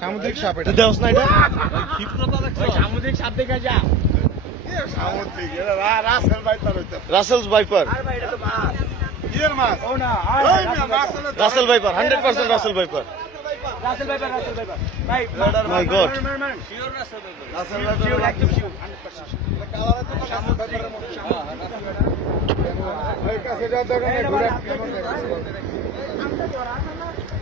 সামুদ্রিক সাপ এটা দেওস না এটা ক্ষিপ্রতা দেখছো সামুদ্রিক সাপ দেখা যা সামুদ্রিক এটা রাসেল ভাইপার হইতা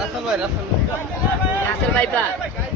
রাসেল ভাই রাসেল ভাই রাসেল ভাই